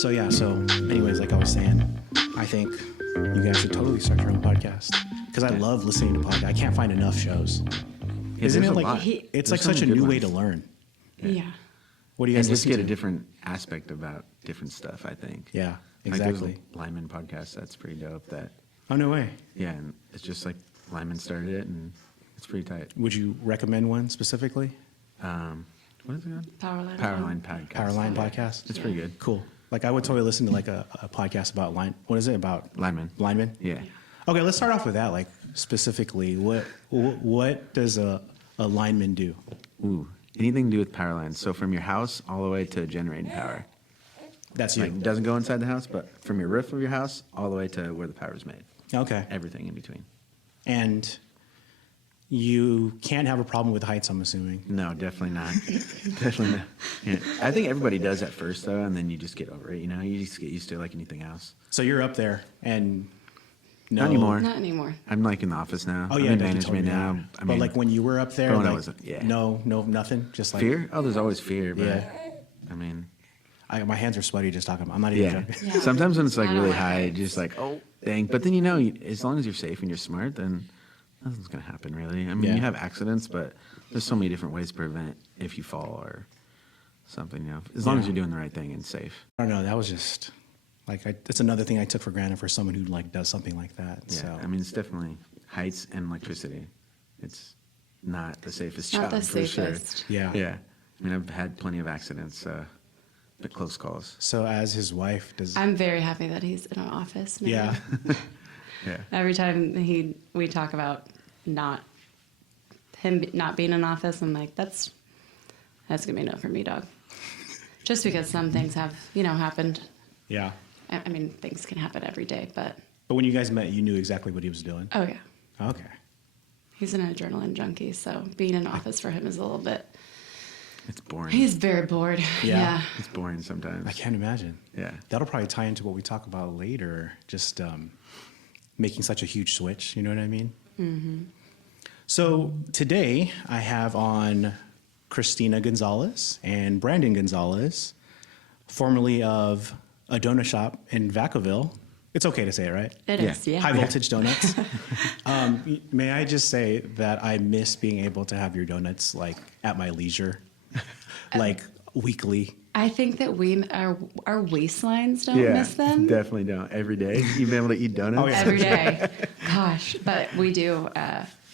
So anyways, like I was saying, I think you guys should totally start your own podcast because I love listening to podcasts. I can't find enough shows. Yeah, Isn't it like it's there's like so such a many new good way to ones. learn? Yeah. What do you And guys just listen get to? a different aspect about different stuff, I think. Yeah, Like exactly. there's a Lyman podcast that's pretty dope. That Oh, no way. yeah, and it's just like Lyman started it, and it's pretty tight. Would you recommend one specifically? What is it called? Powerline. Powerline podcast. Powerline Yeah. podcast? It's pretty good. Cool. Like I would totally listen to like a podcast about line. What is it about? Lineman. Linemen? Yeah. Okay, let's start off with that. Like specifically, what does a lineman do? Ooh, anything to do with power lines. So from your house all the way to generating power. That's you. Like it doesn't go inside the house, but from your roof of your house all the way to where the power is made. Okay. Everything in between. And you can't have a problem with heights, I'm assuming. No, definitely not. Definitely not. Yeah. I think everybody does at first though, and then you just get over it. You know, you just get used to it like anything else. So you're up there and no. Not anymore. Not anymore. I'm like in the office now. Oh yeah, I'm in you management told me, now. yeah. I mean, but like when you were up there, when I like, was- yeah. no, nothing. Just like fear? Oh, there's always fear. But Yeah. I mean, my hands are sweaty just talking about. I'm not even yeah. joking. Yeah. Sometimes when it's like I don't really like high, heights. you're just like, oh, dang. But then you know, as long as you're safe and you're smart, then nothing's gonna happen really. I mean, Yeah. you have accidents, but there's so many different ways to prevent if you fall or something. You know, as long as Yeah. you're doing the right thing and safe. I don't know. That was just like that's another thing I took for granted for someone who like does something like that. Yeah. So I mean, it's definitely heights and electricity. It's not the safest Not job the for safest. sure. yeah. Yeah. I mean, I've had plenty of accidents, but close calls. So as his wife, does I'm very happy that he's in an office now. yeah. Yeah. Every time we talk about him not being in office, I'm like, that's gonna be a no for me, dog. Just because some things have happened. Yeah. I mean, things can happen every day, but But when you guys met, you knew exactly what he was doing. oh yeah, Okay. he's an adrenaline junkie, so being in office for him is a little bit. It's boring. He's very bored. Yeah. Yeah. It's boring sometimes. I can't imagine. Yeah. That'll probably tie into what we talk about later. Just making such a huge switch. You know what I mean? Mm-hmm. So today I have on Kristina Gonzales and Brandon Gonzales, formerly of a donut shop in Vacaville. It's okay to say it, right? It Yeah. is. Yeah. High voltage donuts. May I just say that I miss being able to have your donuts like at my leisure, like weekly. I think that our waistlines don't miss them Definitely don't. Every day. You've been able to eat donuts? Oh, yeah. every day. Gosh, but we do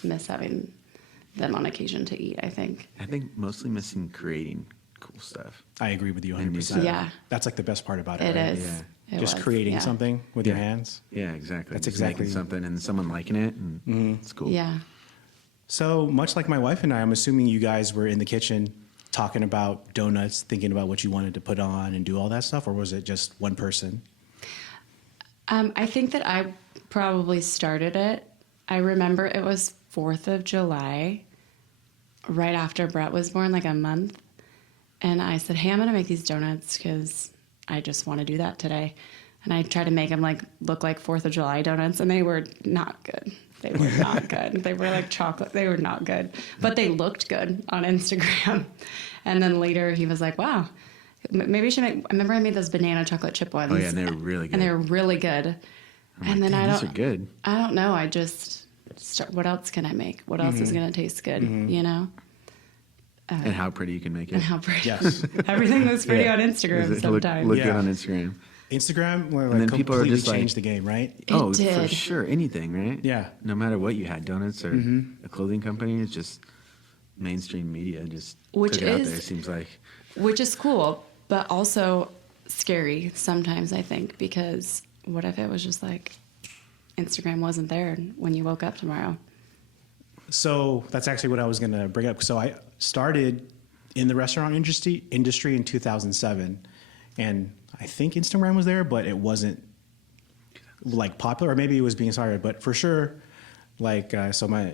miss having them on occasion to eat, I think. I think mostly missing creating cool stuff. I agree with you And 100%. Yeah. That's like the best part about it, It right? is. Yeah. It Just was, creating yeah. something with your Yeah. hands. Yeah, exactly. That's Just exactly- making something and someone liking it, and it's cool. Yeah. So much like my wife and I, I'm assuming you guys were in the kitchen talking about donuts, thinking about what you wanted to put on and do all that stuff, or was it just one person? I think that I probably started it. I remember it was 4th of July, right after Brett was born, like a month. And I said, hey, I'm going to make these donuts because I just want to do that today. And I tried to make them look like 4th of July donuts, and they were not good. They were not good. They were like chocolate. They were not good. But they looked good on Instagram. And then later he was like, wow, maybe you should make... I remember I made those banana chocolate chip ones. Oh, yeah, and they were really good. And they were really good. I'm And like, then "Damn, I these don't... are good. I don't know. I just... what else can I make? What else is going to taste good, you know? And how pretty you can make it. And how pretty. Yes. Everything looks pretty on Does Instagram it sometimes. Look Yeah. good on Instagram. Instagram, well, And then like, people are completely just like- changed the game, right? It For did. sure. Anything, right? Yeah. No matter what you had, donuts or a clothing company, it's just mainstream media just Which took it out is- there, it seems like. Which is cool, but also scary sometimes, I think, because what if it was just like Instagram wasn't there when you woke up tomorrow? So that's actually what I was going to bring up. So I started in the restaurant industry in 2007, and I think Instagram was there, but it wasn't like popular, or maybe it was being started. But for sure, like so my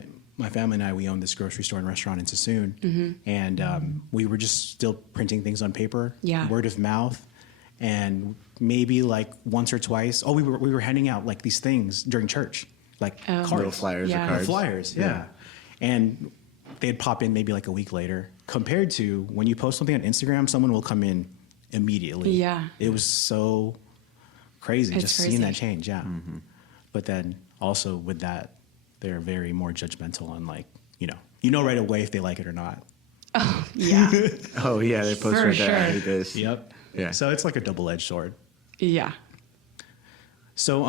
family and I, we owned this grocery store and restaurant in Sassoon, and we were just still printing things on paper, Yeah. word of mouth, and maybe like once or twice. Oh, we were handing out like these things during church, like Oh. cards. Little flyers Yeah. or cards. Flyers, yeah. And they'd pop in maybe like a week later, compared to when you post something on Instagram, someone will come in immediately. Yeah. It was so crazy It's just crazy. seeing that change. Yeah. But then also with that, they're very more judgmental on like, you know right away if they like it or not. Yeah. Oh yeah, they post For right there. I sure. hate this. Yep. Yeah. So it's like a double-edged sword. Yeah. So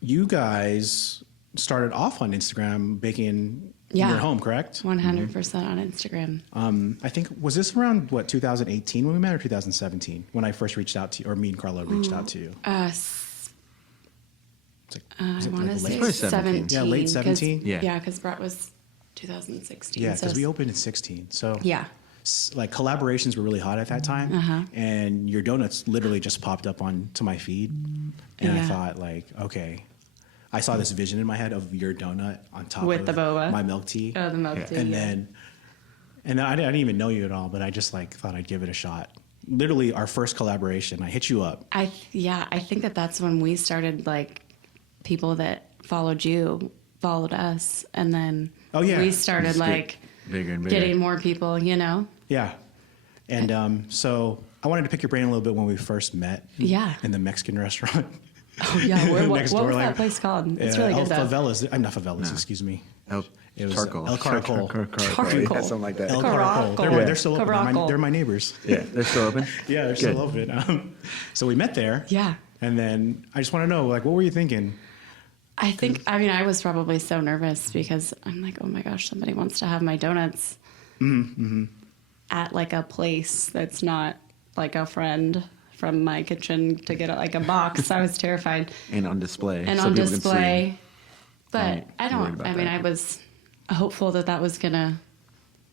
you guys started off on Instagram baking in Yeah. your home, correct? 100% on Instagram. I think, was this around, 2018 when we met or 2017 when I first reached out to you, or me and Carla reached out to you? It's like, was I it want to like say probably 17. 17. Yeah, late 'cause- 17? Yeah. Yeah, because Brett was 2016. Yeah, so because we opened in 16. So Yeah. like collaborations were really hot at that time, Uh-huh. and your donuts literally just popped up onto my feed, and I Yeah. thought like, okay, I saw this vision in my head of your donut on top With of the boba? my milk tea, Oh, the milk Yeah. tea. and yeah. then I didn't even know you at all, but I just like thought I'd give it a shot. Literally, our first collaboration, I hit you up. I think that's when we started, like, people that followed you followed us, and then Oh, yeah. we started Just get like bigger and bigger. getting more people, Yeah, and so I wanted to pick your brain a little bit when we first met. Yeah. in the Mexican restaurant. Oh yeah, what Next was door, that like- place called? It's really El good though. Favelas. I'm not Favelas. Excuse me. El It was charcoal. El Caracol. Charcoal. Yeah, something like that. El Caracol. Caracol. They're still open. Caracol. They're my neighbors. Yeah, they're still open. Yeah, they're Good. still open. So we met there. Yeah. And then I just want to know, like, what were you thinking? I was probably so nervous because I'm like, oh my gosh, somebody wants to have my donuts at like a place that's not like a friend from my kitchen to get like a box. I was terrified. And on display. And so on people can see. display. But I'm worried about that. I was hopeful that was going to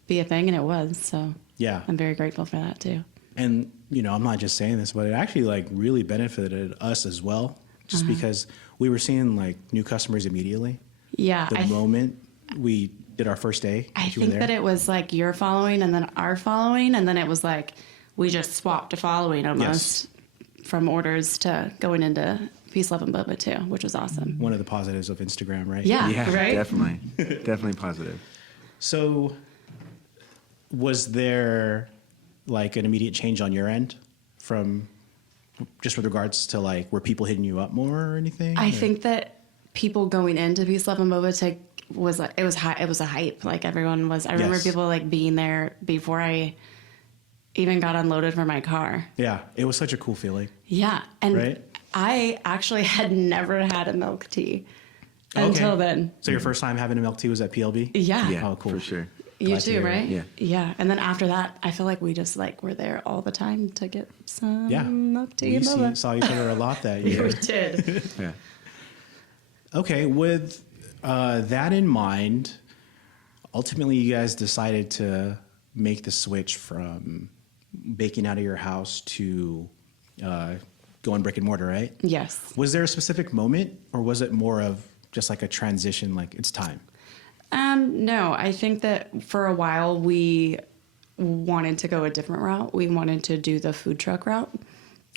be a thing, and it was. So Yeah. I'm very grateful for that too. And, I'm not just saying this, but it actually, like, really benefited us as well, just because we were seeing, like, new customers immediately. Yeah. The moment we did our first day, I that you were think there. that it was like your following and then our following, and then it was like we just swapped to following almost from orders to going into Peace, Love, and Boba too, which was awesome. One of the positives of Instagram, right? Yeah, Yeah, right? definitely. Definitely positive. So, was there like an immediate change on your end from just with regards to like were people hitting you up more or anything? I Or- think that people going into Peace, Love, and Boba was like it was a hype. Like everyone was. I remember Yes. people like being there before I even got unloaded from my car. Yeah, it was such a cool feeling. Yeah, and Right? I actually had never had a milk tea until Okay. then. So your first time having a milk tea was at PLB? Yeah. Yeah, Oh, cool. for sure. You Glad to too, hear it. right? Yeah. Yeah. And then after that, I feel like we just like were there all the time to get some Yeah. milk tea We and boba. saw each other a lot that We year. did. Yeah. Okay, with that in mind, ultimately you guys decided to make the switch from baking out of your house to going brick and mortar, right? Yes. Was there a specific moment, or was it more of just like a transition, like it's time? No, I think that for a while we wanted to go a different route. We wanted to do the food truck route.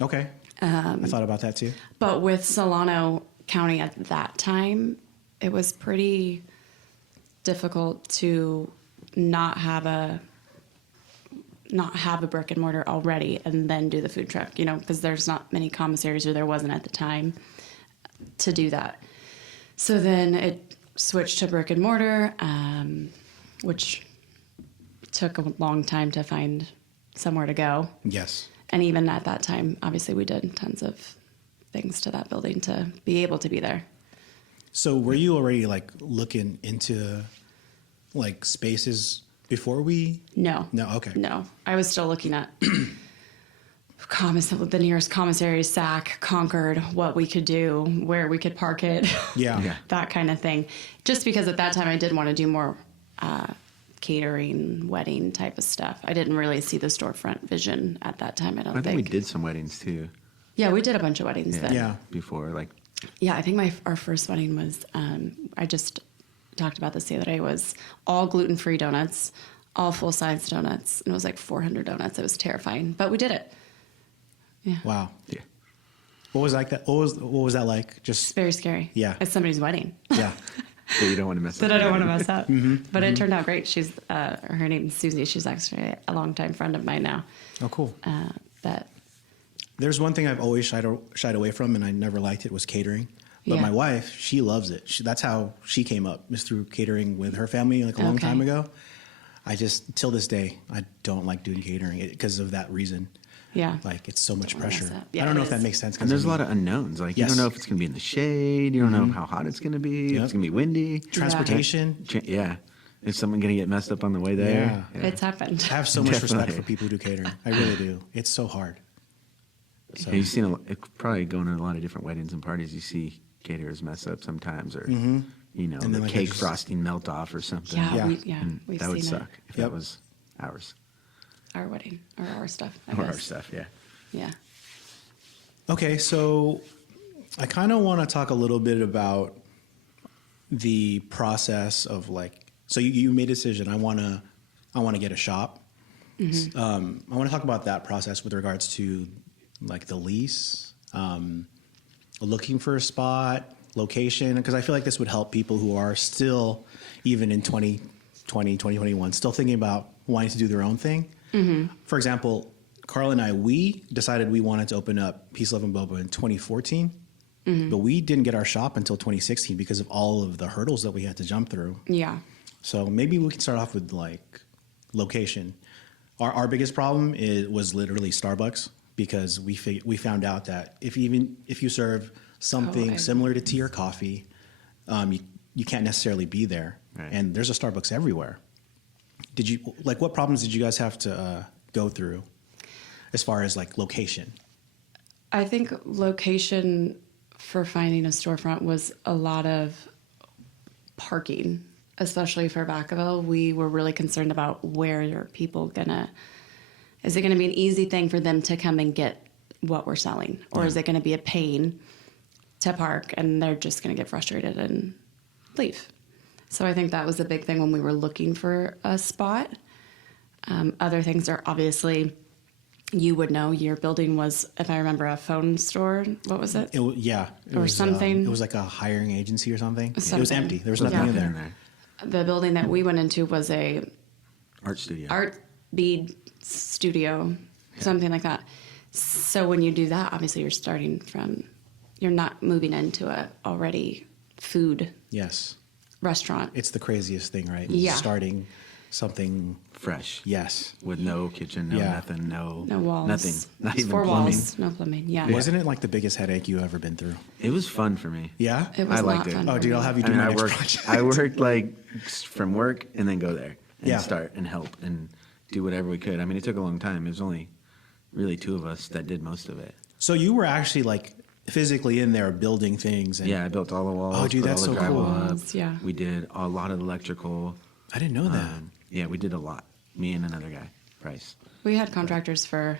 Okay. I thought about that too. But with Solano County at that time, it was pretty difficult to not have a brick and mortar already and then do the food truck, because there's not many commissaries, or there wasn't at the time to do that. So then it switched to brick and mortar, which took a long time to find somewhere to go. Yes. And even at that time, obviously we did tons of things to that building to be able to be there. So were you already like looking into like spaces before we? No. No, okay. No. I was still looking at the nearest commissary, SAC, Concord, what we could do, where we could park it, Yeah. Yeah. that kind of thing. Just because at that time I did want to do more catering, wedding type of stuff. I didn't really see the storefront vision at that time, I don't I think think. we did some weddings too. Yeah, we did a bunch of weddings then. Yeah. Before, like, Yeah, I think our first wedding was, I just talked about this the other day, was all gluten-free donuts, all full-size donuts, and it was like 400 donuts. It was terrifying, but we did it. Yeah. Wow. yeah. What was like that? What was that like? It's Just very scary. Yeah. It's somebody's wedding. yeah. that you don't want to mess that up. I don't want to mess up. But it turned out great. She's her name's Susie. She's actually a longtime friend of mine now. Oh, cool. But There's one thing I've always shied away from, and I never liked it, was catering. But Yeah. my wife, she loves it. That's how she came up, is through catering with her family like a long Okay. time ago. I just, till this day, I don't like doing catering because of that reason. yeah, Like, it's so much Don't wanna mess pressure. up. Yeah, I don't know it if that is. makes sense. And there's a lot of unknowns. Like, you Yes. don't know if it's going to be in the shade. You don't know how hot it's going to be. If Yep. it's going to be windy. transportation. Yeah. Is someone going to get messed up on the way there? Yeah. it's happened. I have so much respect Definitely. for people who do catering. I really do. It's so hard. So, You've seen probably going to a lot of different weddings and parties. You see caterers mess up sometimes, or you know, And then, the like, cake there's- frosting melt off or something. Yeah, Yeah. And we've that would seen suck if Yep. that was ours Our wedding or our stuff. I or our guess. stuff. Yeah. Yeah. okay, so I kind of want to talk a little bit about the process of like, so you made a decision. I want to get a shop. I want to talk about that process with regards to like the lease, looking for a spot, location, because I feel like this would help people who are still, even in 2020, 2021, still thinking about wanting to do their own thing. For example, Carl and I, we decided we wanted to open up Peace, Love, and Boba in 2014, but we didn't get our shop until 2016 because of all of the hurdles that we had to jump through. Yeah. So maybe we can start off with like location. Our biggest problem was literally Starbucks, because we found out that if you serve something Oh, similar to tea or coffee, you can't necessarily be there. Right. And there's a Starbucks everywhere. What problems did you guys have to go through as far as like location? I think location for finding a storefront was a lot of parking, especially for Vacaville. We were really concerned about where are people is it gonna be an easy thing for them to come and get what we're selling? Or is it gonna be a pain to park and they're just gonna get frustrated and leave? So I think that was a big thing when we were looking for a spot. Other things are obviously, you would know, your building was, if I remember, a phone store. What was it? It Or was, something. It was like a hiring agency or something. It was Something. empty. There was There's nothing nothing in in there. there. The building that we went into was a Art studio. art bead studio, something like that. So when you do that, obviously you're not moving into a already food Yes. restaurant. It's the craziest thing, right? Yeah. Starting something. Fresh. Yes. With no kitchen, no Yeah. nothing, no walls. nothing, not Just even four plumbing. walls, no plumbing. Yeah. Wasn't it like the biggest headache you ever been through? It was fun for me. Yeah. It was I not liked it. fun. Oh, for dude, me. I'll have you do I mean, my I next worked. project. I worked like from work and then go there and Yeah. start and help and do whatever we could. I mean, it took a long time. It was only really two of us that did most of it. So you were actually like physically in there building things. And Yeah, I built all the walls. Oh, dude, put that's all the so cool. drywall up. Yeah. We did a lot of electrical. I didn't know that. Yeah, we did a lot. Me and another guy, Price. We had contractors for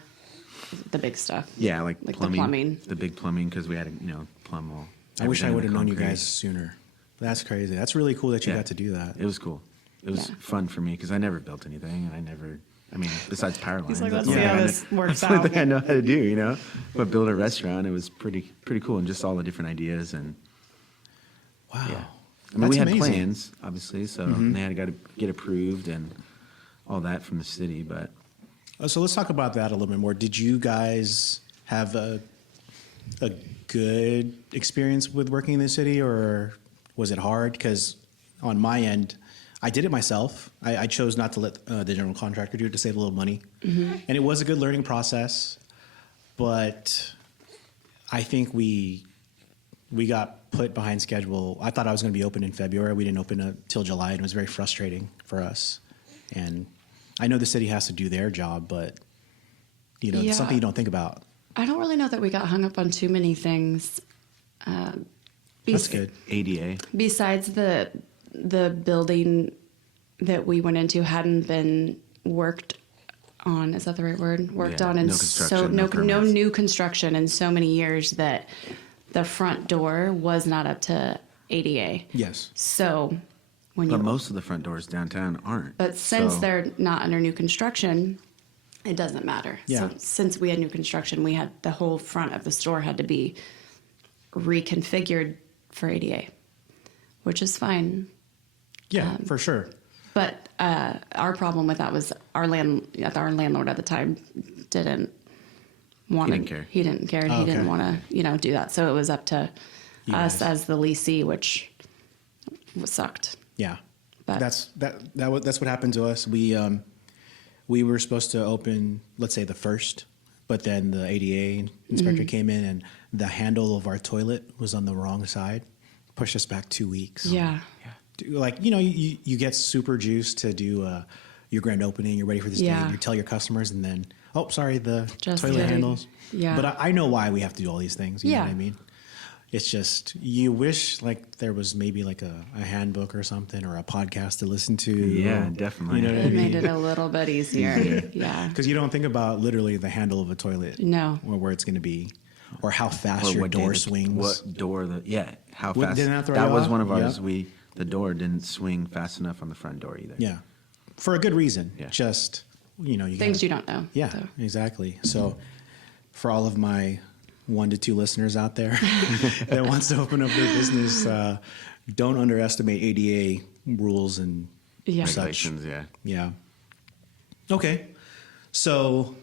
the big stuff. Yeah, like the plumbing. plumbing. The big plumbing, because we had to, plumb all. I wish I everything in would the have known you concrete. guys sooner. That's crazy. That's really cool that you Yeah. got to do that. It was cool. It was Yeah. fun for me because I never built anything, and besides power lines. like, that's let's the see only how thing this works that's the only out. thing I know how to do, But build a restaurant, it was pretty cool, and just all the different ideas and Wow. yeah. That's we had amazing. plans, obviously, so they had to get approved and all that from the city, but So let's talk about that a little bit more. Did you guys have a good experience with working in the city, or was it hard? Because on my end, I did it myself. I chose not to let the general contractor do it to save a little money. And it was a good learning process, but I think we got put behind schedule. I thought I was going to be open in February. We didn't open until July, and it was very frustrating for us. And I know the city has to do their job, but Yeah. it's something you don't think about. I don't really know that we got hung up on too many things. That's good. ADA. Besides the building that we went into hadn't been worked on. Is that the right word? Worked Yeah, on, and no so construction, no no permits. new construction in so many years that the front door was not up to ADA. Yes. So when But you most of the front doors downtown aren't. But since so- they're not under new construction, it doesn't matter. Yeah. So since we had new construction, we had the whole front of the store had to be reconfigured for ADA, which is fine. Yeah, for sure. But our problem with that was our landlord at the time didn't want He to. didn't care. He didn't care. And Oh, he didn't okay. want to, do that. So it was up to You us guys. as the leasee, which sucked. Yeah, But- that's what happened to us. We were supposed to open, let's say, the 1st, but then the ADA inspector came in and the handle of our toilet was on the wrong side, pushed us back 2 weeks. Yeah. Like, you get super juiced to do your grand opening. You're ready for this Yeah. day. You tell your customers, and then, oh, sorry, the Just toilet kidding. handles. Yeah. But I know why we have to do all these things. You know Yeah. what I mean? It's just, you wish like there was maybe like a handbook or something or a podcast to listen to. Yeah, definitely. You know what I It made mean? it a little bit easier. Yeah. Because you don't think about literally the handle of a toilet. No. Or where it's going to be. Or how fast Or your what day door the- swings. What door how What- fast. didn't that throw that you was off? one of ours. Yeah. The door didn't swing fast enough on the front door either. Yeah. For a good reason. Yeah. Just, you Things gotta- you don't know. Yeah, So. exactly. So for all of my 1 to 2 listeners out there that wants to open up their business, don't underestimate ADA rules and Yeah. such. Regulations, yeah. Yeah. Okay. So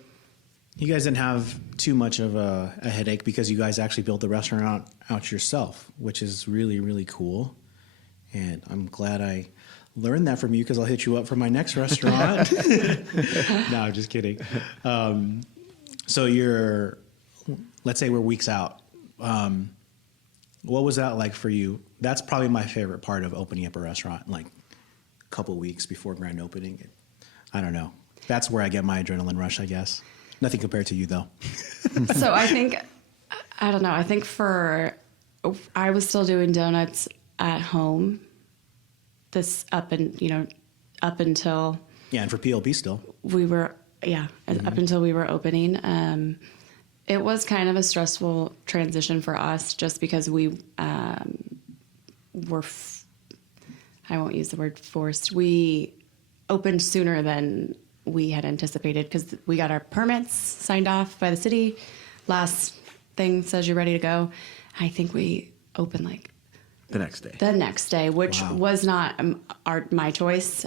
you guys didn't have too much of a headache because you guys actually built the restaurant out yourself, which is really, really cool. And I'm glad I learned that from you because I'll hit you up for my next restaurant. No, I'm just kidding. So let's say we're weeks out. What was that like for you? That's probably my favorite part of opening up a restaurant, like a couple weeks before grand opening. I don't know. That's where I get my adrenaline rush, I guess. Nothing compared to you, though. So I think, I don't know. I think I was still doing donuts at home. Up until Yeah, and for PLB still. we were, up until we were opening. It was kind of a stressful transition for us just because we were, I won't use the word forced. We opened sooner than we had anticipated because we got our permits signed off by the city. Last thing says you're ready to go. I think we opened like The next day. the next day, which Wow. was not my choice.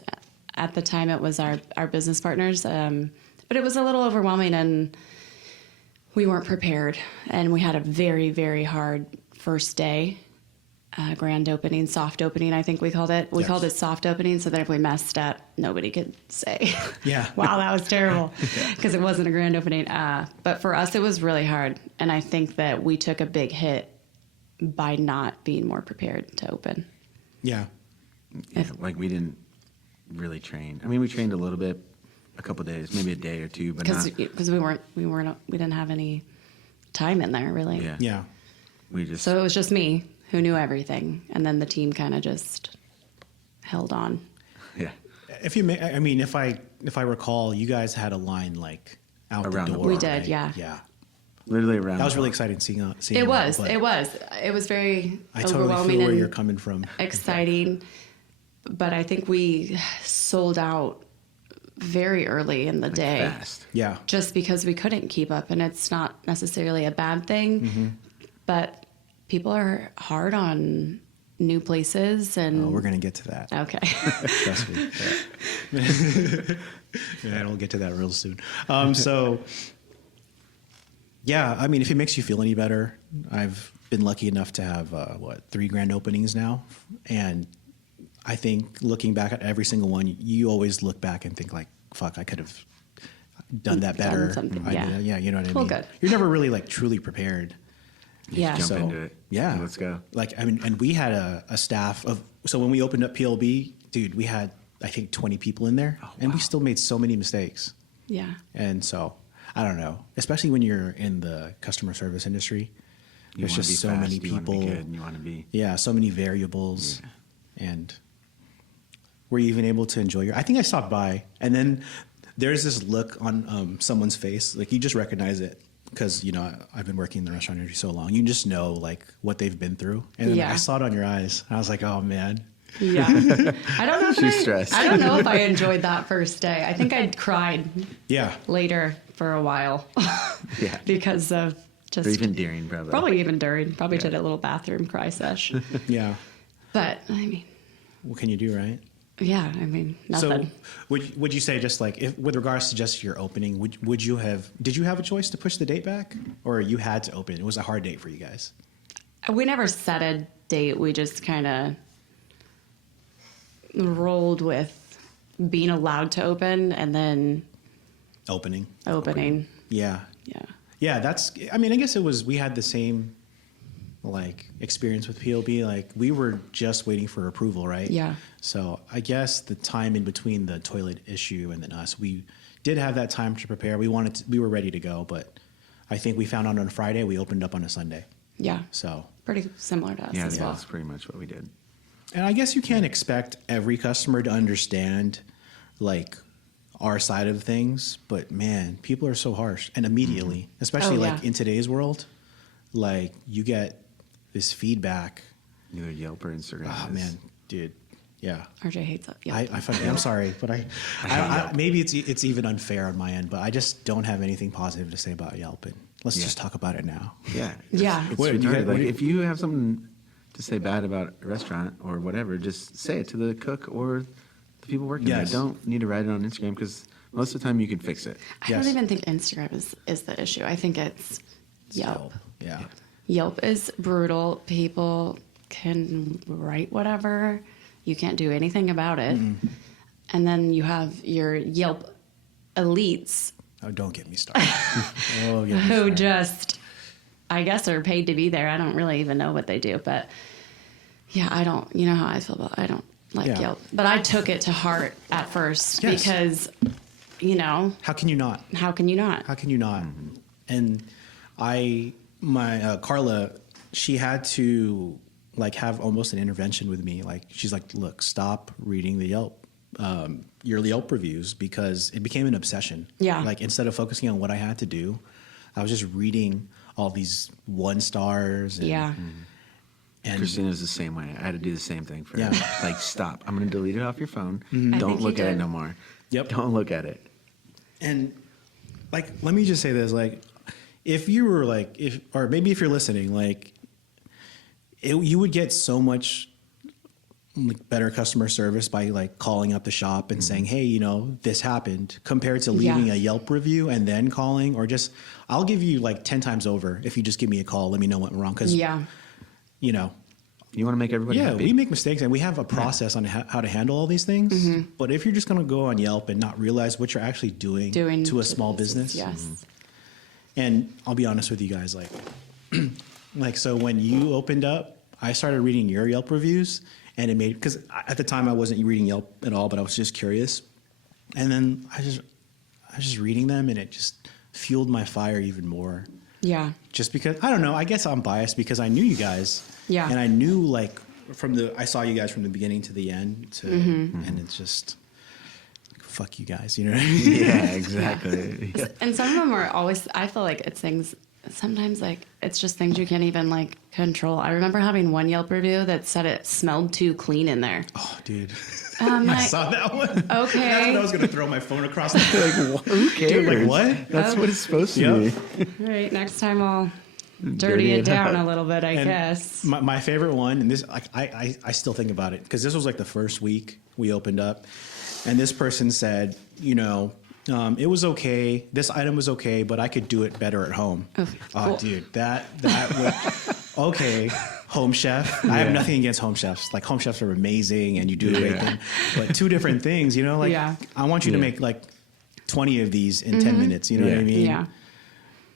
At the time, it was our business partners. But it was a little overwhelming, and we weren't prepared. And we had a very, very hard first day, grand opening, soft opening, I think we called it. We Yes. called it soft opening, so that if we messed up, nobody could say, Yeah. wow, that was terrible, because it wasn't a grand opening. But for us, it was really hard. And I think that we took a big hit by not being more prepared to open. Yeah. Yeah, like we didn't really train. I mean, we trained a little bit, a couple days, maybe a day or two, but not. Because we didn't have any time in there really. Yeah. Yeah. We just. So it was just me who knew everything, and then the team kind of just held on. yeah. If you may, I mean, if I recall, you guys had a line like out Around the the door. block. We did, right? yeah. Yeah. Literally around. That was the really block. exciting seeing It that, was. but It was very I totally overwhelming feel where and you're coming from. exciting. But I think we sold out very early in the Like, day. fast. Yeah. Just because we couldn't keep up, and it's not necessarily a bad thing, Mm-hmm. but people are hard on new places, and Oh, we're going to get to that. okay. Trust me. Yeah, we'll get to that real soon. So, yeah, I mean, if it makes you feel any better, I've been lucky enough to have, 3 grand openings now. And I think looking back at every single one, you always look back and think like, fuck, I could have done that Done better. something, I yeah. did- yeah, you know what I Well, mean? good. You're never really like truly prepared. Yeah. Jump So, into it. Yeah. Let's go. Like, I mean, and we had a staff of, so when we opened up PLB, dude, we had, I think 20 people in there, and we still made so many mistakes. Yeah. And so, I don't know, especially when you're in the customer service industry, You there's wanna just be so fast, many you wanna be people. good, and you want to be. Yeah, so many variables. And were you even able to enjoy I think I stopped by, and then there's this look on someone's face, like you just recognize it. Because, you know, I've been working in the restaurant industry so long. You just know, like, what they've been through. And then Yeah. I saw it on your eyes. I was like, oh, man. Yeah. I don't know if She's stressed. I don't know if I enjoyed that first day. I think I cried Yeah. later for a while Yeah. because of just Or even during, probably. probably even during. Probably Yeah. did a little bathroom cry sesh. Yeah. But I mean, What can you do, right? yeah, I mean, nothing. So would you say just like if, with regards to just your opening, did you have a choice to push the date back, or you had to open it? It was a hard date for you guys. We never set a date. We just kind of rolled with being allowed to open and then Opening. Yeah. Yeah. That's. I mean, I guess it was. We had the same like experience with PLB. Like we were just waiting for approval, right? Yeah. So I guess the time in between the toilet issue and then us, we did have that time to prepare. We were ready to go, but I think we found out on a Friday. We opened up on a Sunday. Yeah. So. Pretty similar to us Yeah, as well. that's pretty much what we did. And I guess you can't expect every customer to understand like our side of things, but man, people are so harsh and immediately, especially Oh, yeah. like in today's world, like you get this feedback. Either Yelp or Instagram. Oh is- man, dude. Yeah. RJ hates it. Yeah. I'm sorry, but I maybe it's even unfair on my end, but I just don't have anything positive to say about Yelp, and let's Yeah. just talk about it now. Yeah. Yeah. It's What, you retarded. got- what Like, do you- if you have something to say bad about a restaurant or whatever, just say it to the cook or the people working Yes. there. Don't need to write it on Instagram because most of the time you can fix it. I Yes. don't even think Instagram is the issue. I think it's Yelp. Yeah. Yelp is brutal. People can write whatever. You can't do anything about it. And then you have your Yelp elites Oh, don't get me started. Oh, get me who started. just, I guess, are paid to be there. I don't really even know what they do. But yeah, you know how I feel about I don't like Yeah. Yelp. But I took it to heart at first Yes. because, you know, How can you not? how can you not? How can you not? And Carla, she had to like have almost an intervention with me. Like she's like, look, stop reading the Yelp, your Yelp reviews because it became an obsession. Yeah. Like instead of focusing on what I had to do, I was just reading all these 1 stars. And, Yeah. And Kristina's the same way. I had to do the same thing for her. Yeah. Like, stop. I'm going to delete it off your phone. I Don't think look you at it did. no more. Yep. Don't look at it. And like, let me just say this, like, if you were like, or maybe if you're listening, like, you would get so much like better customer service by like calling up the shop and saying, hey, you know, this happened compared to leaving Yeah. a Yelp review and then calling, or just, I'll give you like 10 times over if you just give me a call, let me know what went wrong. Cause Yeah. you know, You want to make everybody yeah, happy. we make mistakes and we have a process on how to handle all these things. But if you're just going to go on Yelp and not realize what you're actually doing to a small business, Yes. and I'll be honest with you guys, like, like so when you opened up, I started reading your Yelp reviews, and it made because at the time I wasn't reading Yelp at all, but I was just curious, and then I was just reading them, and it just fueled my fire even more. Yeah. Just because I don't know, I guess I'm biased because I knew you guys, Yeah. and I knew like I saw you guys from the beginning to the end, and it's just. Fuck you guys, you know what I mean? Yeah, exactly. Yeah. And some of them are always, I feel like it's things, sometimes like it's just things you can't even like control. I remember having one Yelp review that said it smelled too clean in there. Oh, dude. I'm I like, saw that one. okay. That's when I was going to throw my phone across the Like, who cares? Dude, like what? That's what it's supposed to Yep. be. All right, next time I'll dirty it down a little bit, I And guess. My favorite one, and this like I still think about it because this was like the first week we opened up, and this person said, you know, it was okay. This item was okay, but I could do it better at home. Oh, cool. dude, that was okay. Home chef. I have nothing against home chefs. Like home chefs are amazing, and you do a great thing. But two different things, you know. Like Yeah. I want you to make like 20 of these in 10 minutes. You know what I mean? Yeah.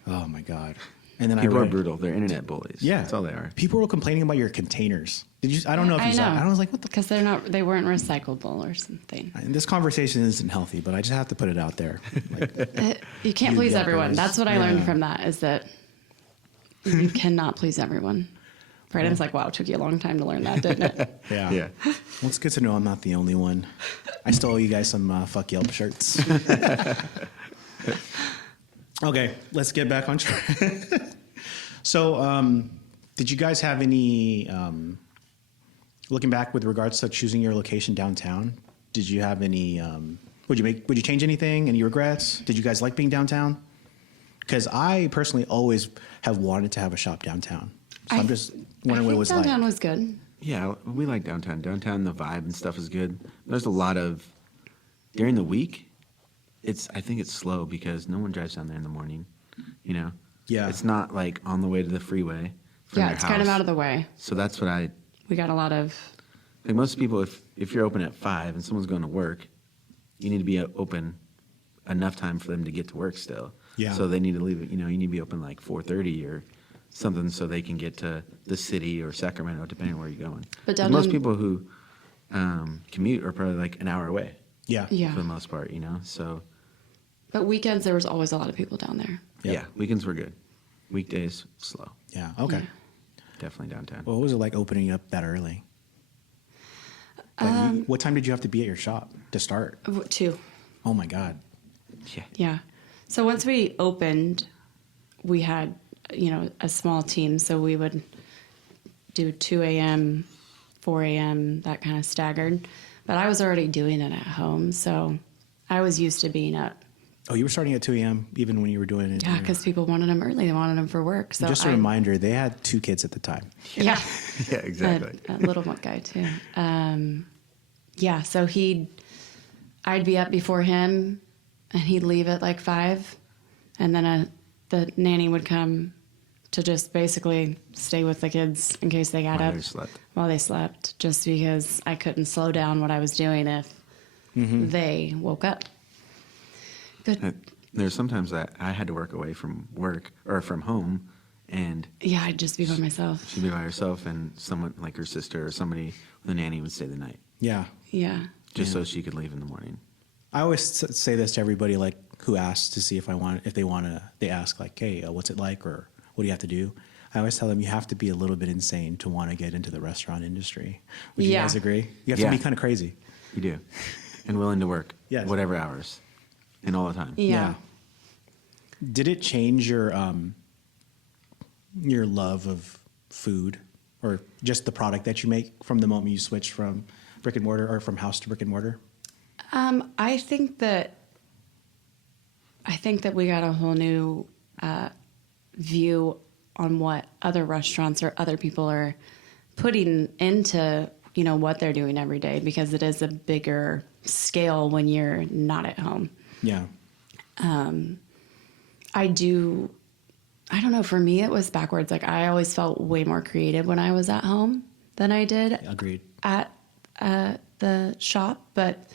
Oh my god. And then People I are read, brutal. They're internet bullies. Yeah, That's all they are. People were complaining about your containers. Did you? I don't know if you saw. I was like, what the? Because they weren't recyclable or something. And this conversation isn't healthy, but I just have to put it out there. Like, You can't You please Yelpers. everyone. That's what I learned Yeah. from that is that you cannot please everyone. Braden's like, wow, it took you a long time to learn that, didn't it? yeah. Yeah. Well, it's good to know I'm not the only one. I still owe you guys some fuck Yelp shirts. Okay, let's get back on track. So, did you guys have any, looking back with regards to choosing your location downtown, did you have any, would you change anything? Any regrets? Did you guys like being downtown? Because I personally always have wanted to have a shop downtown. So I'm just wondering what it was downtown like. was good. Yeah, we like downtown. Downtown, the vibe and stuff is good. There's a lot of during the week. I think it's slow because no one drives down there in the morning. You know. Yeah. It's not like on the way to the freeway from Yeah, your it's house. kind of out of the way. So that's what We got a lot of. like. Most people, if you're open at 5 and someone's going to work, you need to be open enough time for them to get to work still. Yeah. So they need to leave it. You need to be open like 4:30 or something so they can get to the city or Sacramento, depending on where you're going. But 'Cause most downtown- people who commute are probably like an hour away Yeah. Yeah. for the most part. So But weekends, there was always a lot of people down there. Yep. yeah, weekends were good. Weekdays slow. Yeah. Okay. Yeah. Definitely downtown. Well, what was it like opening up that early? Like, what time did you have to be at your shop to start? 2. Oh my God. Yeah. Yeah. So once we opened, we had, a small team. So we would do 2 a.m., 4 a.m., that kind of staggered. But I was already doing it at home. So I was used to being up. Oh, you were starting at 2 a.m. even when you were doing it? Yeah, because people wanted them early. They wanted them for work. So Just a reminder, they had 2 kids at the time. Yeah. Yeah, exactly. A little one guy too. Yeah, so I'd be up before him, and he'd leave at like 5, and then the nanny would come to just basically stay with the kids in case they got While up they slept. while they slept, just because I couldn't slow down what I was doing if they woke up. But There's sometimes that I had to work away from work or from home, and yeah, I'd just be by myself. she'd be by herself, and someone like her sister or somebody, the nanny would stay the night Yeah. Yeah. just so she could leave in the morning. I always say this to everybody, like, who asks to see if they ask, like, hey, what's it like, or what do you have to do? I always tell them you have to be a little bit insane to want to get into the restaurant industry. Would you Yeah. guys agree? You have Yeah. to be kind of crazy. You do, and willing to work Yes. whatever hours, and all the time. Yeah. Did it change your love of food, or just the product that you make from the moment you switched from brick and mortar, or from house to brick and mortar? I think that we got a whole new view on what other restaurants or other people are putting into, what they're doing every day, because it is a bigger scale when you're not at home. Yeah. I don't know, for me it was backwards. Like, I always felt way more creative when I was at home than I did Agreed. at the shop, but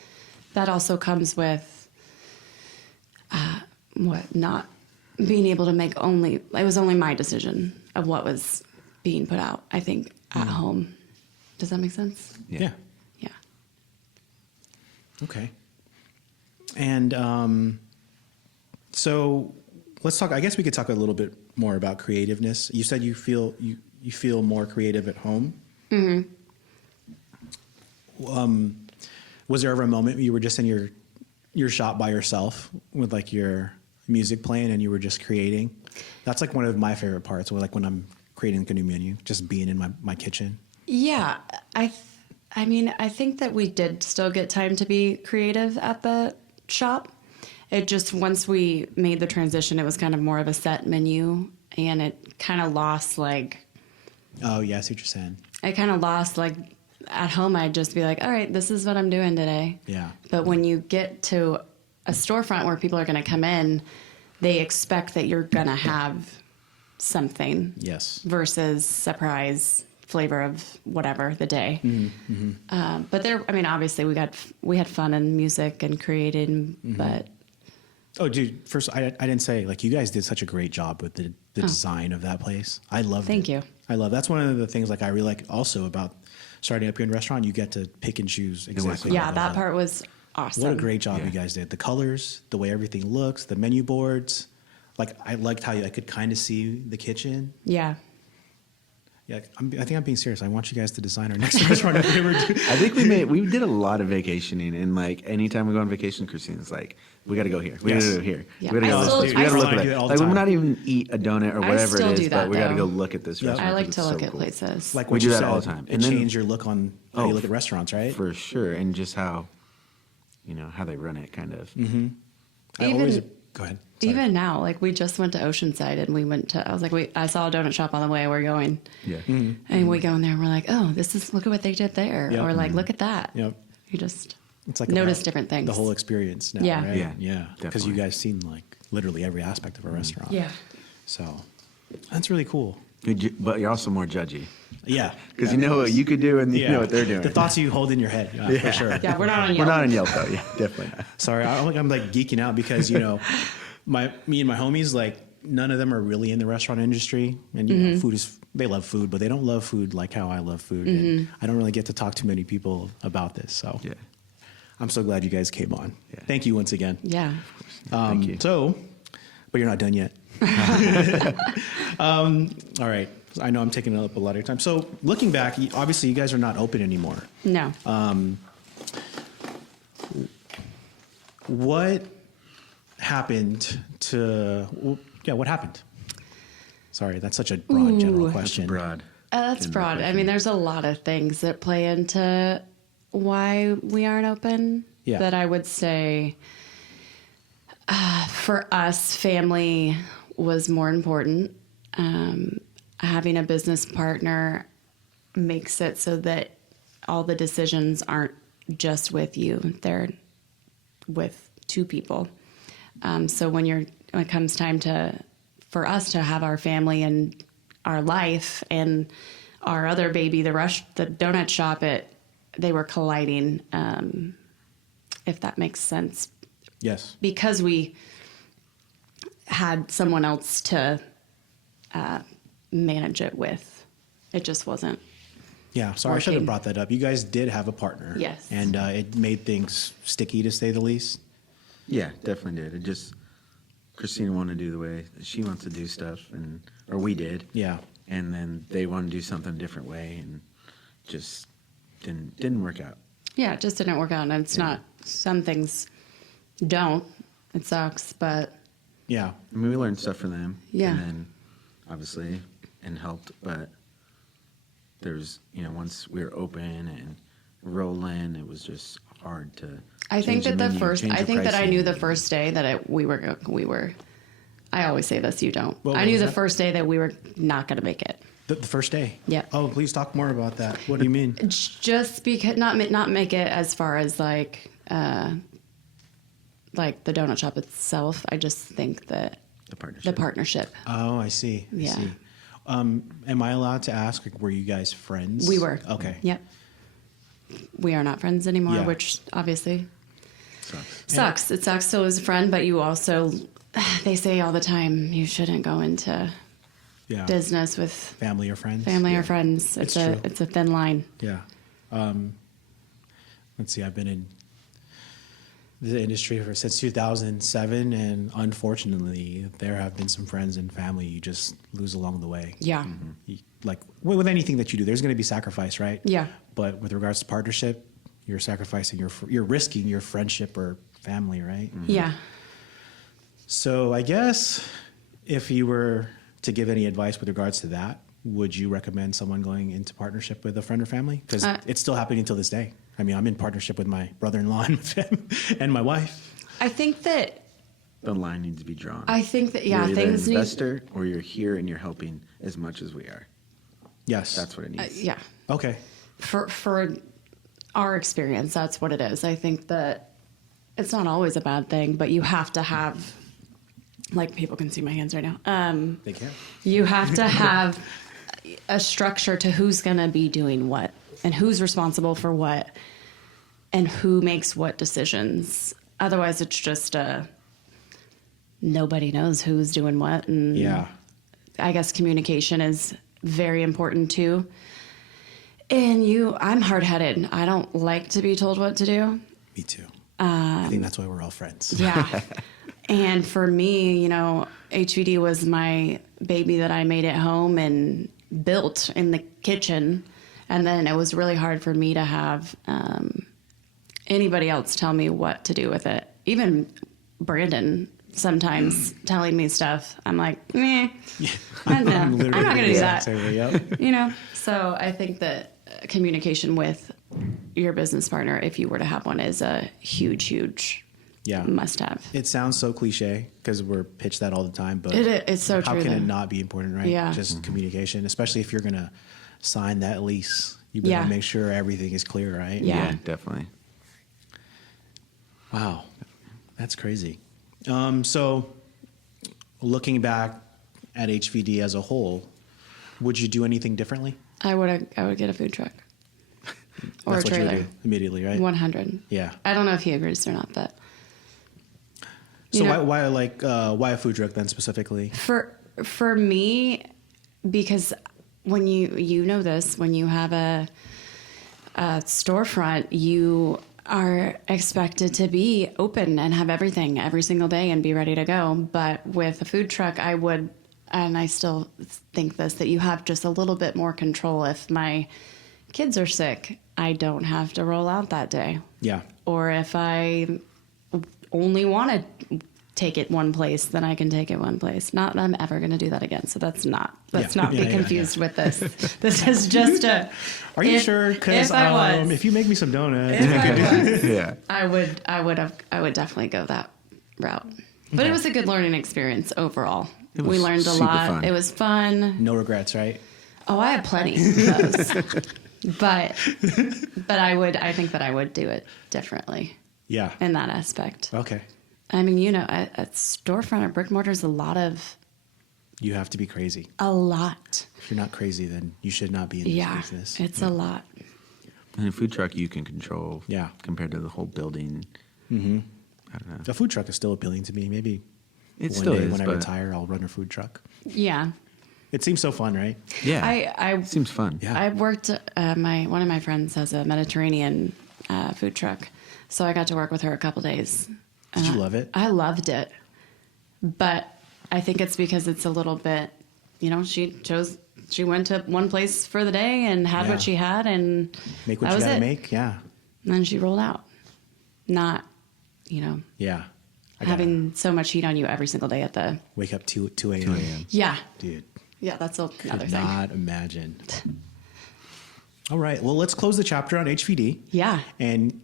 that also comes with not being able to make it was only my decision of what was being put out, I think, at home. Does that make sense? Yeah. Yeah. Okay. And so let's talk. I guess we could talk a little bit more about creativeness. You said you feel more creative at home. Mm-hmm. Was there ever a moment you were just in your shop by yourself with like your music playing and you were just creating? That's like one of my favorite parts. Or like when I'm creating like a new menu, just being in my kitchen. Yeah. I think that we did still get time to be creative at the shop. It just, once we made the transition, it was kind of more of a set menu, and it kind of lost like... Oh, yeah, I see what you're saying. I kind of lost, like, at home, I'd just be like, all right, this is what I'm doing today. Yeah. But when you get to a storefront where people are going to come in, they expect that you're going to have something. Yes. Versus surprise flavor of whatever the day. Mm-hmm. But obviously we had fun and music and creating, but... Oh, dude, first, I didn't say, like, you guys did such a great job with the design of that place. I loved it. Thank you. That's one of the things, like, I really like also about starting up your own restaurant. You get to pick and choose exactly. Yeah, what that you part was awesome. What a great job Yeah. you guys did. The colors, the way everything looks, the menu boards. Like, I liked how I could kind of see the kitchen. Yeah. Yeah, I think I'm being serious. I want you guys to design our next restaurant if we ever do. I think we did a lot of vacationing, and like anytime we go on vacation, Christina's like, we got to go here. We Yes. got to go here. Yeah. We got to I go. still- We got to I look still at do it. it all the Like we time. will not even eat a donut or I whatever still it do is, that, but we got to though. go look at this restaurant. I like 'cause to it's look so at cool. places. Like We what do you that said, all the time. It And then- changed your look on how you Oh, look at restaurants, right? For sure, and just how, how they run it, kind of. I always go ahead. Sorry. Even now, like we just went to Oceanside and we went to, I was like, I saw a donut shop on the way, we're going. Yeah. And we go in there and we're like, oh, look at what they did there. Yep. Or like, look at that. Yep. You just It's like notice about different things. The whole experience now, Yeah. right? Yeah, Yeah. Because you definitely. guys seen like literally every aspect of a restaurant. Yeah. So that's really cool. But you're also more judgy Yeah. because you know what you could do and you know what they're doing. The thoughts you hold in your head, for sure. Yeah, we're not on We're Yelp. not on Yelp though. Yeah, definitely not. Sorry, I'm like geeking out because me and my homies, like none of them are really in the restaurant industry, and they love food, but they don't love food like how I love food. And I don't really get to talk to many people about this, so Yeah. I'm so glad you guys came on. Yeah. Thank you once again. Yeah. Thank you. So, but you're not done yet. All right. I know I'm taking up a lot of your time. So, looking back, obviously you guys are not open anymore. No. What happened what happened? Sorry, that's such a broad general question. Broad. That's General broad. I question. mean, there's a lot of things that play into why we aren't open. Yeah. But I would say for us, family was more important. Having a business partner makes it so that all the decisions aren't just with you, they're with two people. So when it comes time for us to have our family and our life and our other baby, the donut shop, they were colliding, if that makes sense, Yes. because we had someone else to manage it with. It just wasn't. Yeah. Sorry, I should have Working. brought that up. You guys did have a partner. Yes. And it made things sticky, to say the least. Yeah, definitely did. It just Kristina wanted to do the way that she wants to do stuff, or we did. Yeah. And then they wanted to do something a different way, and just didn't work out. Yeah, it just didn't work out. And it's not, some things don't. It sucks, but Yeah. I mean, we learned stuff from them. Yeah. And then, obviously, and helped. But there's, once we were open and rolling, it was just hard to. I think change that the menu, change I the think that I knew the pricing. first day that we were, I always say this, you don't. What I knew was the that? first day that we were not going to make it. The first day. Yeah. Oh, please talk more about that. What do you mean? Just because, not make it as far as like the donut shop itself. I just think that The partnership. the partnership. Oh, I see. I Yeah. see. Am I allowed to ask, like, were you guys friends? We were. Okay. Yep. We are not friends anymore, Yeah. which obviously Sucks. It sucks to lose a friend, but you also, they say all the time, you shouldn't go into Yeah. business with Family or friends? family Yeah. or friends. It's true. It's a thin line. Yeah. Let's see. I've been in the industry since 2007, and unfortunately, there have been some friends and family you just lose along the way. Yeah. Like with anything that you do, there's going to be sacrifice, right? Yeah. But with regards to partnership, you're sacrificing you're risking your friendship or family, right? Yeah. So I guess if you were to give any advice with regards to that, would you recommend someone going into partnership with a friend or family? Because it's still happening until this day. I mean, I'm in partnership with my brother-in-law and my wife. I think that, The line needs to be drawn. yeah, You're either things an need, investor or you're here and you're helping as much as we are. Yes. That's what it needs. yeah. Okay. For our experience, that's what it is. I think that it's not always a bad thing, but you have to have, like, people can see my hands right now. They can. You have to have a structure to who's going to be doing what and who's responsible for what and who makes what decisions. Otherwise, it's just nobody knows who's doing what. And Yeah. I guess communication is very important too. And I'm hard-headed. I don't like to be told what to do. Me too. I think that's why we're all friends. Yeah. And for me, HVD was my baby that I made at home and built in the kitchen. And then it was really hard for me to have anybody else tell me what to do with it. Even Brandon sometimes telling me stuff. I'm like, I'm not going to do that. Yep. So I think that communication with your business partner, if you were to have one, is a huge, huge Yeah. must have. It sounds so cliche because we're pitched that all the time, but It's so how true. can though. it not be important, right? Yeah. Just communication, especially if you're going to sign that lease. You better Yeah. make sure everything is clear, right? Yeah. definitely. Wow. That's crazy. So looking back at HVD as a whole, would you do anything differently? I would get a food truck or That's a what you would trailer. do immediately, right? 100. Yeah. I don't know if he agrees or not, but So you know, why a food truck then specifically? for me, because when you know this, when you have a storefront, you are expected to be open and have everything every single day and be ready to go. But with a food truck, I would, and I still think this, that you have just a little bit more control. If my kids are sick, I don't have to roll out that day. Yeah. Or if I only want to take it one place, then I can take it one place. Not that I'm ever going to do that again. So let's not Yeah. be Yeah, confused with this. This is just a. Are you sure? Because If I was, if you make me some donuts, if I was, Yeah. I would definitely go that route. But Okay. it was a good learning experience overall. It We was learned a super lot. fun. It was fun. no regrets, right? Oh, I have plenty of those. but I think that I would do it differently Yeah. in that aspect. Okay. I mean, you know, a storefront or brick mortar is a lot. You have to be crazy. If you're not crazy, then you should not be in this Yeah, business. it's a lot. And a food truck you can control. Yeah. Compared to the whole building. Mm-hmm. I don't know. A food truck is still appealing to me. Maybe It one still day is, when I but retire, I'll run a food truck. Yeah. It seems so fun, right? yeah. I Seems fun. Yeah. I worked. One of my friends has a Mediterranean food truck, so I got to work with her a couple days. Did you love it? I loved it, but I think it's because it's a little bit. You know, she went to one place for the day and had Yeah. what she had, and Make what that you was gotta it. make. Yeah. And then she rolled out, not, you know, Yeah. I gotta having so much heat on you every single day at the. wake up 2 a.m. 2 a.m. Yeah, Dude, yeah, that's another could thing. not imagine. All right. Well, let's close the chapter on HVD. Yeah, And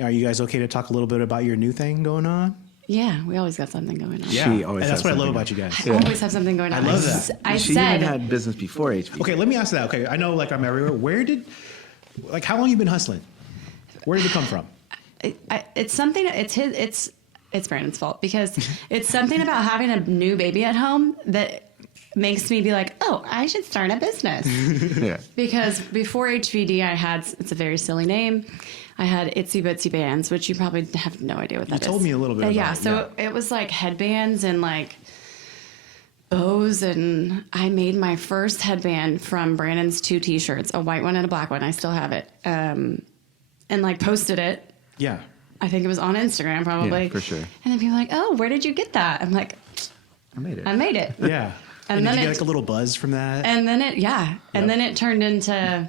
are you guys okay to talk a little bit about your new thing going on? yeah, we always got something going on. She always And that's has what I love something about you guys. I always have something going on. I love that. I she said, even had business before HB. Okay, let me ask that. Okay, I know like I'm everywhere. How long you been hustling? Where did it come from? it's something. It's Brandon's fault because it's something about having a new baby at home that makes me be like, oh, I should start a business. Yeah. Because before HVD, it's a very silly name. I had Itsy Bitsy Bands, which you probably have no idea what that is. told me a little bit about yeah, it, so it was like headbands and like bows, and I made my first headband from Brandon's 2 T-shirts, a white one and a black one. I still have it, and like posted it. Yeah. I think it was on Instagram probably. Yeah, for sure. And then people were like, oh, where did you get that? I'm like, I made it. I made it. Yeah. And And then did you get it- like a little buzz from that? And then it Yep. then it turned into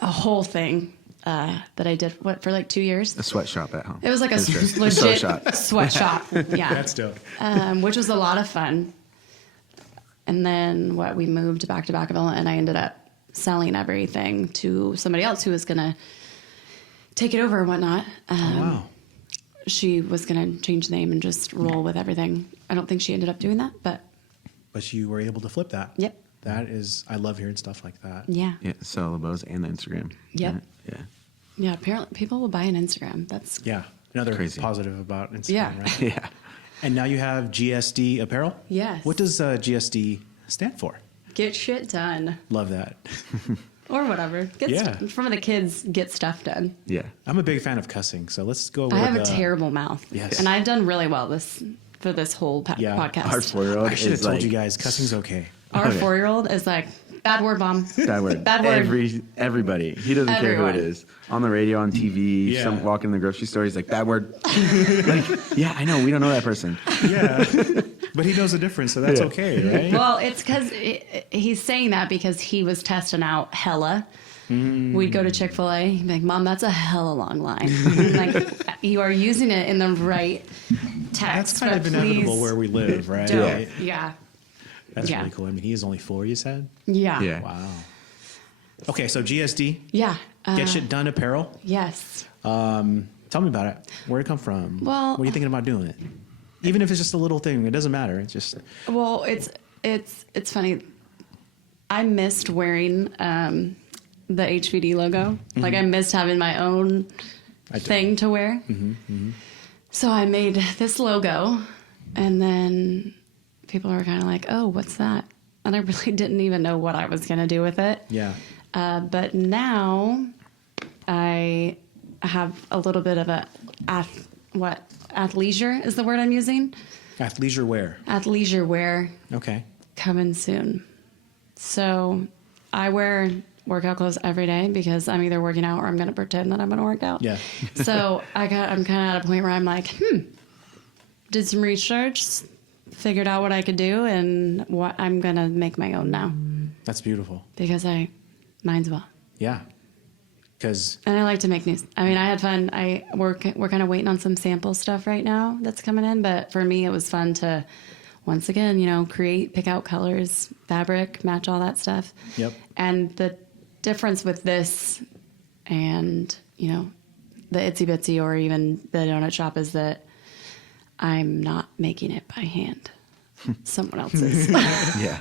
a whole thing that I did for like 2 years. A sweatshop at home. It was like a For sure. legit sweatshop. sweatshop. Yeah. That's dope. Which was a lot of fun. And then we moved back to Vacaville, and I ended up selling everything to somebody else who was going to take it over and whatnot. Wow. She was going to change the name and just roll with everything. I don't think she ended up doing that, but But you were able to flip that. Yep. That is, I love hearing stuff like that. yeah. Yeah, sell the bows and the Instagram. Yep. Yeah. Yeah, apparently people will buy an Instagram. That's Yeah. Another Crazy. positive about Instagram, Yeah. right? Yeah. And now you have GSD Apparel? Yes. What does GSD stand for? get shit done. Love that. Or whatever. Yeah. From the kids, get stuff done. Yeah. I'm a big fan of cussing, so let's go with I have a terrible mouth. Yes. And I've done really well for this whole Yeah. podcast. Our 4-year-old I should have is told like, you guys, cussing's okay. Our Okay. 4-year-old is like, bad word, mom. Bad word. Bad word. Everybody. He doesn't care who Everyone. it is. On the radio, on TV, Yeah. walking in the grocery store, he's like, bad word. Like, yeah, I know. We don't know that person. Yeah. But he knows the difference, so that's Yeah. okay, right? Well, it's because he's saying that because he was testing out hella. We'd go to Chick-fil-A. He'd be like, Mom, that's a hella long line. I'm like, you are using it in the right text. That's kind but of inevitable please where we live, right? don't. Yeah. That's Yeah. really cool. I mean, he is only 4, you said? Yeah. Yeah. Wow. Okay, so GSD, Yeah. Get Shit Done Apparel. Yes. Tell me about it. Where'd it come from? Well- what are you thinking about doing it? Even if it's just a little thing, it doesn't matter. It's just Well, it's funny. I missed wearing the HVD logo. Like I missed having my own thing to wear. So I made this logo, and then people were kind of like, "Oh, what's that?" And I really didn't even know what I was going to do with it. yeah. But now I have a little bit of a athleisure is the word I'm using. Athleisure wear. Athleisure wear Okay. coming soon. So I wear workout clothes every day because I'm either working out or I'm going to pretend that I'm going to work out. Yeah. So I'm kind of at a point where I'm like, did some research, figured out what I could do, and what I'm going to make my own now That's beautiful. because mine's well. Yeah. Because And I like to make new. I mean, I had fun. We're kind of waiting on some sample stuff right now that's coming in, but for me, it was fun to, once again, pick out colors, fabric, match all that stuff. Yep. And the difference with this and the Itsy Bitsy or even the donut shop is that I'm not making it by hand. Someone else is. Yeah.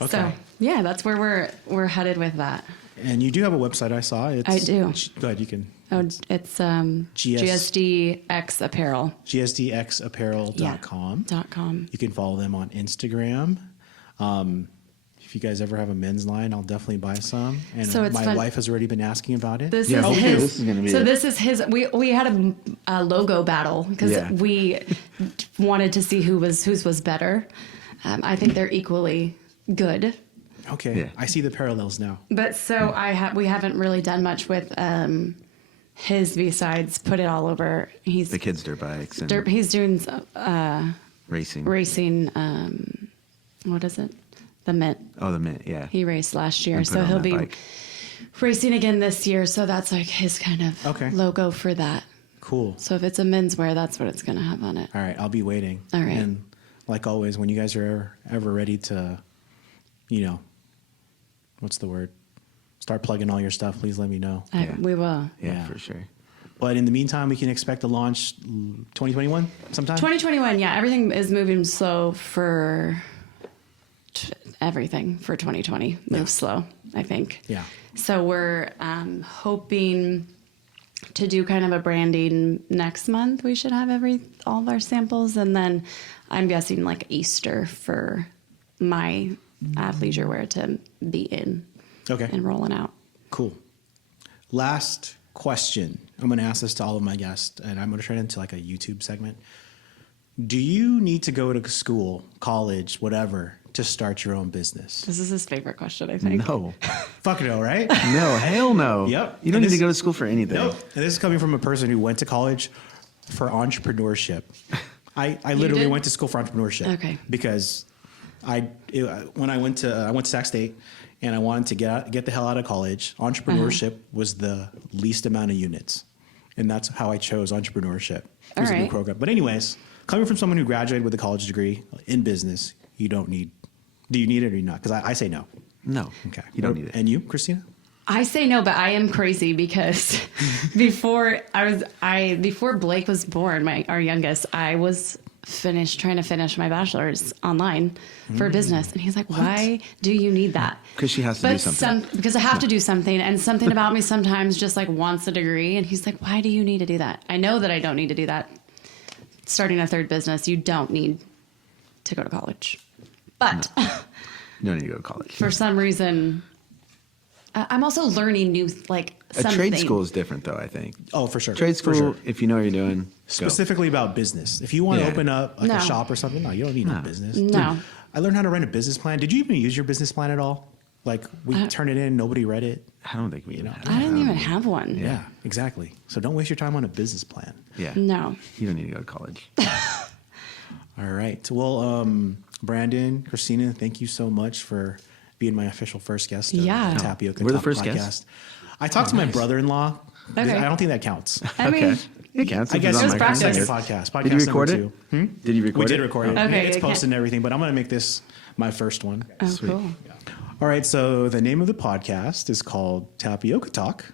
Okay. So yeah, that's where we're headed with that. And you do have a website, I saw. I do. Go ahead, you can. Oh, it's GSDX Apparel. GSDXapparel.com. .com. You can follow them on Instagram. If you guys ever have a men's line, I'll definitely buy some. And So it's my fun. wife has already been asking about it. This Yeah, is okay, his. this is gonna be so it. this is his. We had a logo battle because Yeah. we wanted to see whose was better. I think they're equally good. Okay. Yeah. I see the parallels now. But so we haven't really done much with his besides put it all over. He's The kids' dirt bikes and he's doing racing. racing. What is it? The Mint. Oh, the Mint, yeah. He raced last year, And put so on he'll that be bike. racing again this year. So that's like his kind of Okay. logo for that. Cool. So if it's a menswear, that's what it's going to have on it. All right. I'll be waiting. All right. And like always, when you guys are ever ready to, what's the word? Start plugging all your stuff, please let me know. Yeah. We will. Yeah, Yeah. for sure. But in the meantime, we can expect a launch 2021 sometime? 2021, yeah. Everything is moving slow for everything for 2020. Moves slow, I think. Yeah. So we're hoping to do kind of a branding next month. We should have all of our samples. And then I'm guessing like Easter for my athleisure wear to be in Okay. and rolling out. Cool. Last question. I'm going to ask this to all of my guests, and I'm going to turn it into like a YouTube segment. Do you need to go to school, college, whatever, to start your own business? This is his favorite question, I think. No. Fuck no, right? No, hell no. Yep. You don't And need to this- go to school for anything. Nope. And this is coming from a person who went to college for entrepreneurship. I literally did? went to school for entrepreneurship. Okay. Because when I went to Sac State and I wanted to get the hell out of college, entrepreneurship was the least amount of units. And that's how I chose entrepreneurship. It was a All new right. program. But anyways, coming from someone who graduated with a college degree in business, do you need it or do you not? Because I say no. No. Okay. You don't need it. And you, Kristina? I say no, but I am crazy because before Blake was born, our youngest, I was trying to finish my bachelor's online for business, and he's like, "Why do you need that?" Because she has to do something. Because I have to do something, and something about me sometimes just like wants a degree, and he's like, "Why do you need to do that?" I know that I don't need to do that. Starting a third business, you don't need to go to college, but You don't need to go to college. for some reason. I'm also learning new, like, A something. trade school is different, though, I think. Oh, for sure. Trade For school, sure. if you know what you're doing, go. Specifically about business. If you want to Yeah. open up like No. a shop or something, no, you don't need no No. business. No. I learned how to write a business plan. Did you even use your business plan at all? Like we turn it in, nobody read it. I don't think we know. I didn't even have one. Yeah, exactly. So don't waste your time on a business plan. Yeah. No. You don't need to go to college. All right. Well, Brandon, Kristina, thank you so much for being my official first guest. Yeah. Of the Tapioca We're the Talk first podcast. guest? I talked to my brother-in-law. Okay. I don't think that counts. I mean, Okay. It counts. I if guess it's on Just my practice. second computer. podcast. Podcast Did you record number it? 2. Did you record We it? did record it. Okay, It's good. posted and everything, but I'm going to make this my first one. oh, Sweet. cool. All right, so the name of the podcast is called Tapioca Talk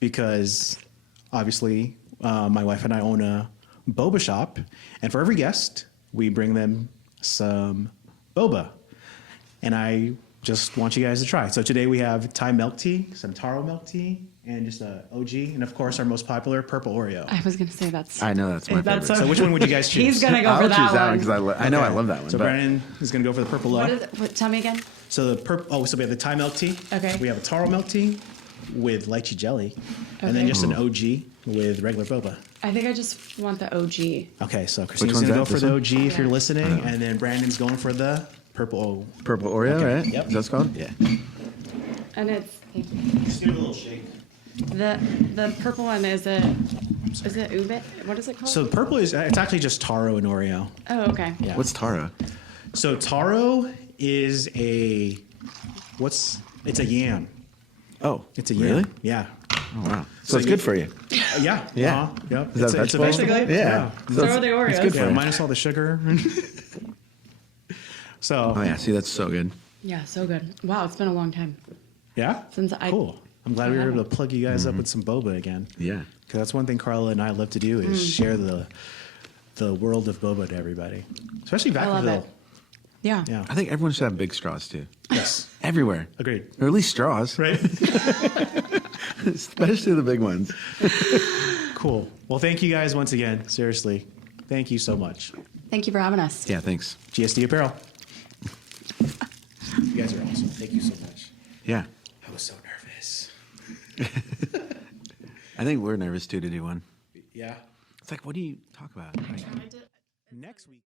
because obviously my wife and I own a boba shop, and for every guest, we bring them some boba. And I just want you guys to try. So today we have Thai milk tea, some taro milk tea, and just a OG, and of course our most popular purple Oreo. I was gonna say that's. I know that's my That's favorite. So which one would you guys choose? He's gonna go I for would that choose that one one. because I know I love that one. So but- Brandon is going to go for the purple What love. is it? What, tell me again. So the so we have the Thai milk tea. Okay. We have a taro milk tea with lychee jelly, and then Okay. just an OG with regular boba. I think I just want the OG. Okay, so Christina's one's going to go that? for This the one? OG if you're Yeah. listening, and then Brandon's going for the purple. Purple Oreo, Okay. right? Yep. Is that what it's called? Yeah. And it's Just give it a little shake. the purple one is it ube? What is it called? So the purple is it's actually just taro and Oreo. Oh, okay. Yeah. What's Taro? So taro is it's a yam. Oh, It's a yam. really? Yeah. Oh, wow. So, So it's you- good for you. Yeah. Yeah. Yep. Is that It's a vegetable? vegetable. Yeah. So Throw it's- the Oreos. It's good for Yeah, you. minus all the sugar. So Oh yeah, see that's so good. Yeah, so good. Wow, it's been a long time yeah, since I. cool. I'm glad we were able to plug you guys up Mm-hmm. with some boba again. Yeah. Because that's one thing Carla and I love to do is share the world of boba to everybody, especially I love Vacaville. it. Yeah. Yeah. I think everyone should have big straws too. Yes. Everywhere. Agreed. Or at least straws. Right. Especially the big ones. Cool. Well, thank you guys once again. Seriously, thank you so much. Thank you for having us. Yeah, thanks. GSD Apparel. You guys are awesome. Thank you so much. Yeah. I was so nervous. I think we're nervous too to do one. Yeah. It's like, what do you talk about? Like, Next week.